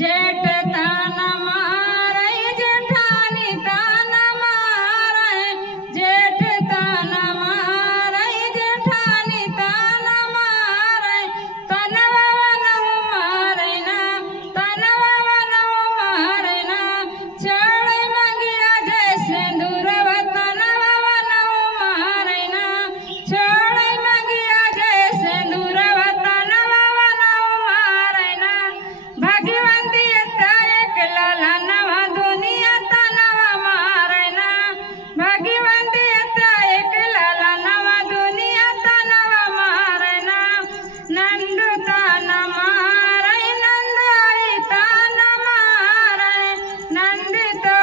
जेठ तान मारे जेठानी तान मारे जेठ तान मारे जेठानी तान मारे तनवा वनऊ मारे ना तनवा वनऊ मारे ना चढ़ मंगिया जैसे दूरवा तनवा वनऊ मारे ना चढ़ मंगिया जैसे दूरवा तनवा वनऊ मारे ना भाग्यवंती एक लाला नवा दुनिया तनवा मारे ना भाग्यवंती एक लाला नवा दुनिया तनवा मारे ना नंदू तान मारे नंदाई तान मारे नंदी तो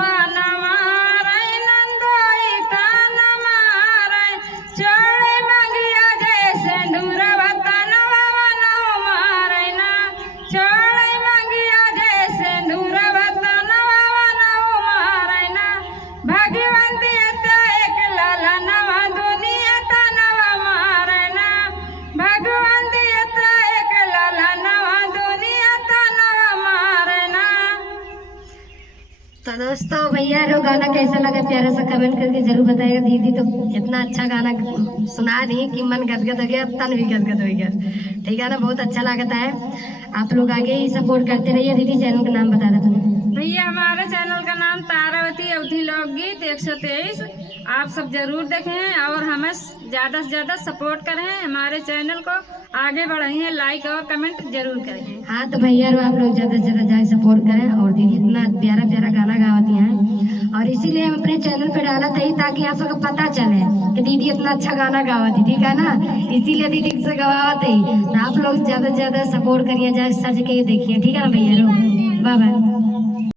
तान मारे नंदाई तान मारे चढ़े मंगिया जैसे दूरवा तनवा वनऊ मारे ना चढ़े मंगिया जैसे दूरवा तनवा वनऊ मारे ना भाग्यवंती एक लाला नवा दुनिया तनवा मारे ना भगवंती एक लाला नवा दुनिया तनवा मारे ना। तो दोस्तों भैया रो गाना कैसा लगा प्यारा सा कमेंट करके जरूर बताइएगा। दीदी तो इतना अच्छा गाना सुना दी कि मन गदगद हो गया, तन भी गदगद हो गया। ठीक है ना, बहुत अच्छा लगता है। आप लोग आगे ही सपोर्ट करते रहिए। दीदी चैनल का नाम बता दे तुम्हें। भैया हमारे चैनल का नाम तारावती अवधि लोकगीत 123। आप सब जरूर देखें और हमें ज़्यादा से ज़्यादा सपोर्ट करें, हमारे चैनल को आगे बढ़ाइए, लाइक और कमेंट जरूर करें। हाँ तो भैया आप लोग ज़्यादा से ज़्यादा जाए सपोर्ट करें। और दीदी इतना प्यारा प्यारा गाना गाती हैं और इसीलिए हम अपने चैनल पे डाला था ही ताकि आप सबको पता चले कि दीदी इतना अच्छा गाना गाती। ठीक है ना, इसीलिए दीदी से गवाते ही। तो आप लोग ज़्यादा से ज़्यादा सपोर्ट करिए, जाए सर्च के देखिए। ठीक है ना भैया, बाय बाय।